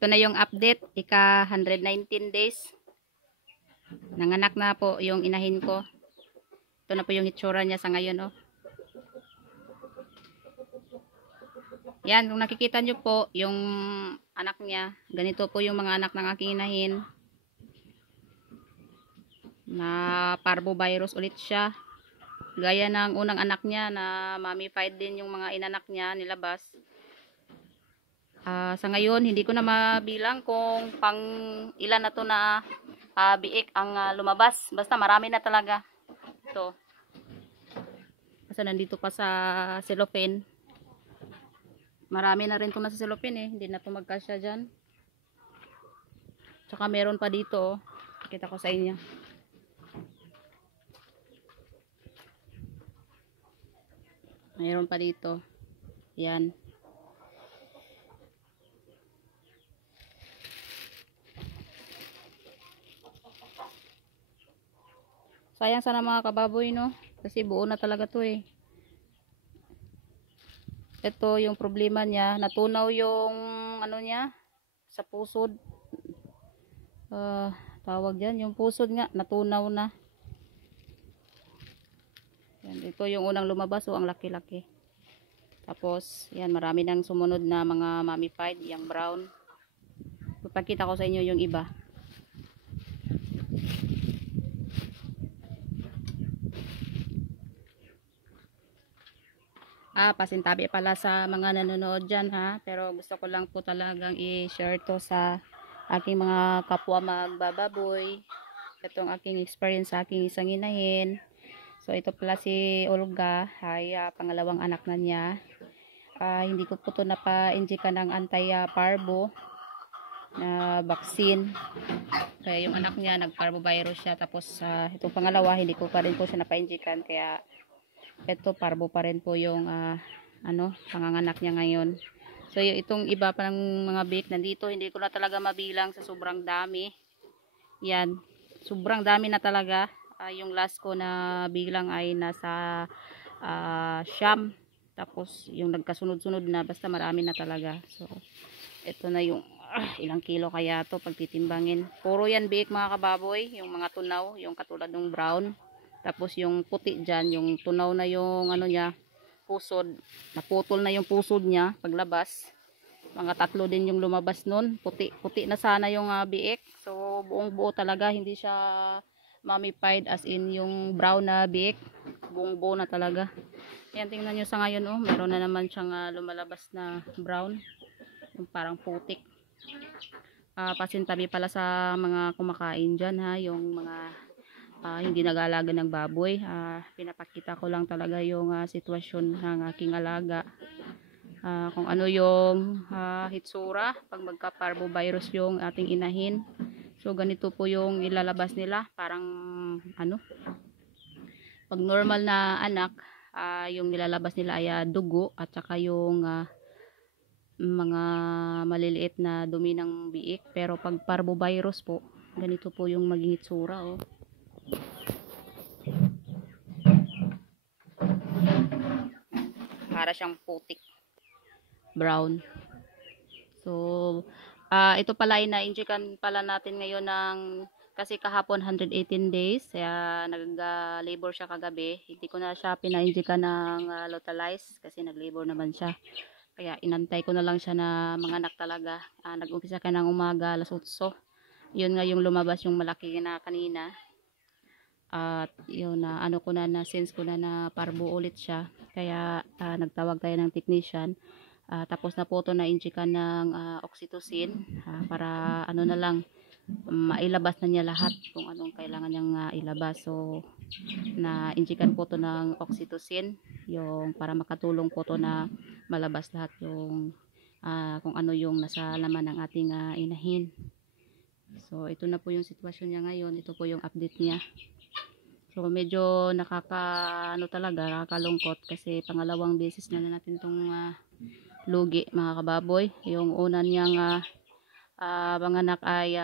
Ito na yung update, ika 119 days. Nanganak na po yung inahin ko. Ito na po yung itsura niya sa ngayon, oh. Yan, kung nakikita nyo po, yung anak niya, ganito po yung mga anak ng aking inahin. Na parvovirus ulit siya. Gaya ng unang anak niya na mummified din yung mga inanak niya nilabas. Sa ngayon, hindi ko na mabilang kung pang ilan na to na biik ang lumabas. Basta marami na talaga. Ito. Kasi nandito pa sa cellophane. Marami na rin ito nasa cellophane eh. Hindi na ito magkasya dyan. Tsaka meron pa dito. Kita ko sa inyo. Meron pa dito. Yan. Sayang sana mga kababoy, no? Kasi buo na talaga to eh. Ito yung problema niya. Natunaw yung ano niya sa pusod. Tawag dyan. Yung pusod nga. Natunaw na. Yan, ito yung unang lumabas. So, ang laki-laki. Tapos, yan. Marami nang sumunod na mga mummified. Yung brown. Ipakita ko sa inyo yung iba. Pasintabi pala sa mga nanonood dyan ha. Pero gusto ko lang po talagang i-share to sa aking mga kapwa magbababoy. Itong aking experience sa aking isang inahin. So ito pala si Olga. Ay pangalawang anak na niya. Hindi ko po ito napa-injika ng anti-parvo na vaccine. Kaya yung anak niya nag-parvovirus siya. Tapos itong pangalawa hindi ko pa rin po siya napa-injikan. Kaya ito parvo pa rin po yung panganganak niya ngayon. So itong iba pa ng mga biik nandito, hindi ko na talaga mabilang sa sobrang dami. Yan, sobrang dami na talaga. Yung last ko na bilang ay nasa siyam. Tapos yung nagkasunod-sunod na, basta marami na talaga. So ito na yung ilang kilo kaya to pag titimbangin. Puro yan biik mga kababoy, yung mga tunaw, yung katulad ng brown. Tapos yung puti dyan, yung tunaw na yung ano niya, pusod. Naputol na yung pusod niya paglabas. Mga 3 din yung lumabas nun. Puti na sana yung biik. So buong buo talaga, hindi siya mummified as in yung brown na biik. Buong buo na talaga. Yan, tingnan nyo sa ngayon, oh, meron na naman siyang lumalabas na brown. Yung parang putik. Pasintabi pala sa mga kumakain dyan ha, yung mga hindi nag-aalaga ng baboy. Pinapakita ko lang talaga yung sitwasyon ng aking alaga. Kung ano yung hitsura pag magka-parvovirus yung ating inahin. So ganito po yung ilalabas nila. Parang pag normal na anak, yung nilalabas nila ay dugo at saka yung mga maliliit na dumi ng biik. Pero pag parvovirus po, ganito po yung maging hitsura, oh. Para siyang putik brown. So ito pala ay na-injikan pala natin ngayon ng, kasi kahapon 118 days, kaya nag-labor siya kagabi. Hindi ko na siya pina-injikan ng Lutalize kasi nag-labor naman siya. Kaya inantay ko na lang siya na manganak talaga. Nag-umpisa ka ng umaga, alas 8. Yun nga yung lumabas yung malaki na kanina. At yun na ko na sense ko na parvo ulit siya. Kaya nagtawag tayo ng technician. Tapos na po ito na injikan ng oxytocin para na lang mailabas na niya lahat kung anong kailangan niyang ilabas. So na injikan po ito ng oxytocin yung para makatulong po ito na malabas lahat yung kung ano yung nasa laman ng ating inahin. So ito na po yung sitwasyon niya ngayon. Ito po yung update niya. So medyo talaga nakakalungkot kasi pangalawang beses na natin itong lugi mga kababoy. Yung una niyang panganak ay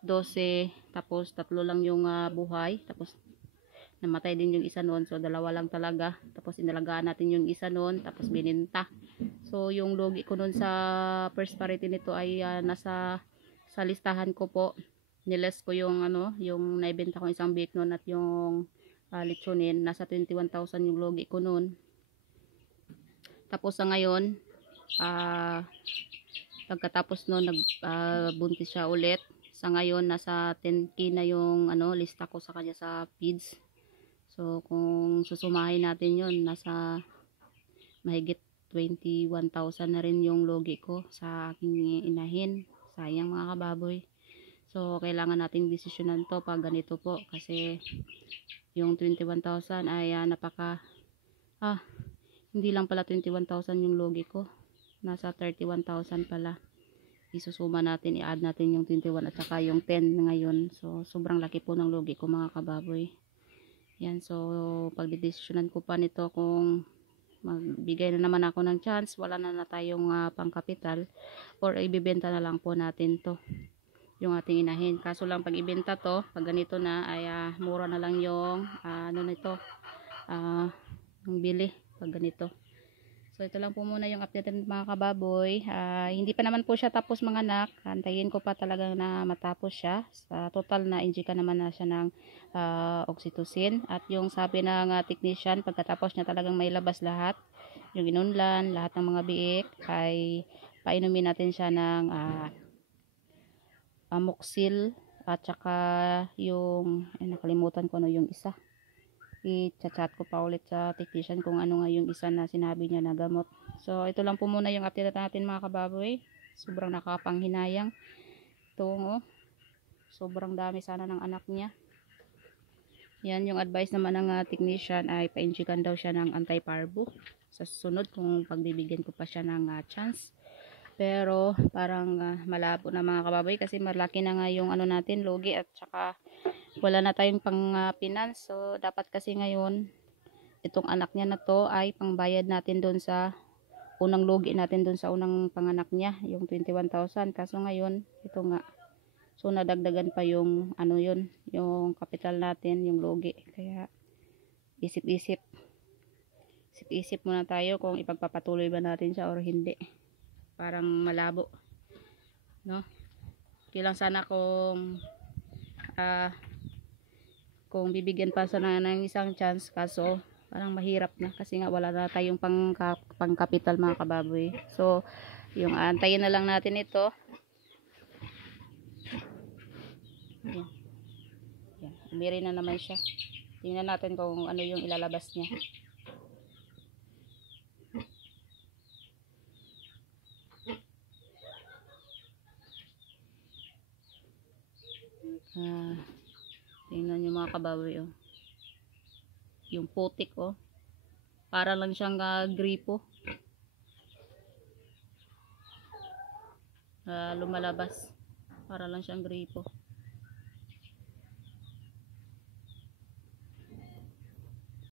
12, tapos 3 lang yung buhay. Tapos namatay din yung isa noon, so dalawa lang talaga. Tapos inalagaan natin yung isa noon, tapos bininta. So yung lugi ko noon sa first parity nito ay sa listahan ko po. Niles ko yung yung naibenta ko isang bake noon at yung litsunin, nasa 21,000 yung lugi ko noon. Tapos sa ngayon, pagkatapos noon nagbuntis siya ulit. Sa ngayon nasa 10k na yung lista ko sa kanya sa feeds. So kung susumahin natin yon, nasa mahigit 21,000 na rin yung logi ko sa aking inahin. Sayang mga kababoy. So kailangan nating desisyonan to pag ganito po, kasi yung 21,000 ay hindi lang pala 21,000 yung logi ko. Nasa 31,000 pala. Isusuma natin, i-add natin yung 21 at saka yung 10 ngayon. So sobrang laki po ng logi ko mga kababoy. Yan, so pagdidesisyonan ko pa nito kung magbigay na naman ako ng chance, wala na tayong pangkapital, or ibibenta na lang po natin to, yung ating inahin. Kaso lang pag ibenta to, pag ganito na ay mura na lang yung nito, yung bili pag ganito. So ito lang po muna yung update mga kababoy. Hindi pa naman po siya tapos mga anak. Antayin ko pa talagang na matapos siya. Sa total na injika naman na siya ng oxytocin. At yung sabi ng technician, pagkatapos niya talagang may labas lahat, yung inunlan, lahat ng mga biik, ay painumin natin siya ng amoxil at saka yung nakalimutan ko yung isa. I-chat ko pa ulit sa technician kung ano nga yung isa na sinabi niya na gamot. So ito lang po muna yung update natin mga kababoy. Sobrang nakapanghinayang. Ito sobrang dami sana ng anak niya. Yan yung advice naman ng technician, ay painjikan daw siya ng anti-parvo sa susunod kung pagbibigyan ko pa siya ng chance. Pero parang malabo na mga kababoy, kasi malaki na nga yung natin logi, at saka wala na tayong pang finance. So dapat kasi ngayon itong anak niya na to ay pangbayad natin doon sa unang logi natin, doon sa unang panganak niya, yung 21,000. Kaso ngayon ito nga, so nadagdagan pa yung yun, yung kapital natin, yung logi. Kaya isip-isip muna tayo kung ipagpapatuloy ba natin siya or hindi. Parang malabo, no? Kailang sana kung bibigyan pa sana ng isang chance, kaso parang mahirap na, kasi nga wala na tayong pangkapital mga kababoy. So yung antayin na lang natin ito. Yan. Umiri na naman siya. Tingnan natin kung ano yung ilalabas niya. Tingnan nyo mga kababoy, yung putik, para lang siyang gripo, lumalabas, para lang siyang gripo.